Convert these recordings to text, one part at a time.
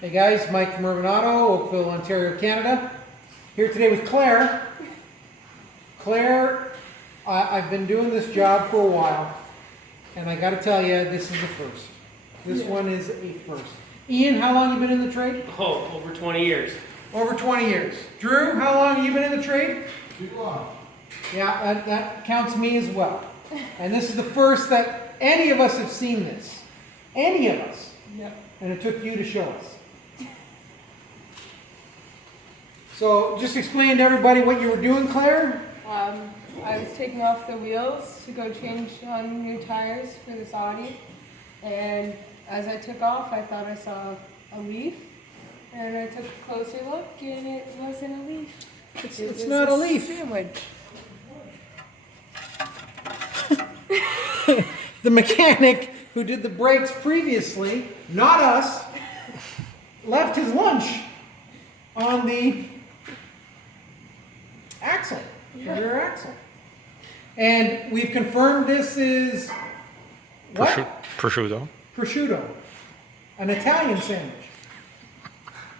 Hey guys, Mike from Urban Auto, Oakville, Ontario, Canada. Here today with Claire. Claire, I've been doing this job for a while, and I got to tell you, this is a first. This one is a first. Ian, how long you been in the trade? Oh, over 20 years. Over 20 years. Drew, how long have you been in the trade? Too long. Yeah, that counts me as well. And this is the first that any of us have seen this. Any of us. Yep. And it took you to show us. So just explain to everybody what you were doing, Claire. I was taking off the wheels to go change on new tires for this Audi, and as I took off, I thought I saw a leaf, and I took a closer look, and it wasn't a leaf. It's was not a leaf. Sandwich. The mechanic who did the brakes previously, not us, left his lunch on the axle, the rear axle. And we've confirmed this is what? Prosciutto. Prosciutto, an Italian sandwich.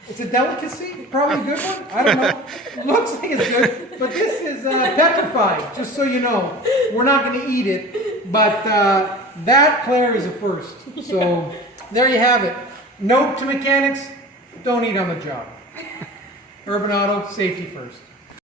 It's a delicacy, probably a good one. I don't know. Looks like it's good, but this is petrified. Just so you know, we're not going to eat it. But that, Claire, is a first. So there you have it. Note to mechanics: don't eat on the job. Urban Auto, safety first.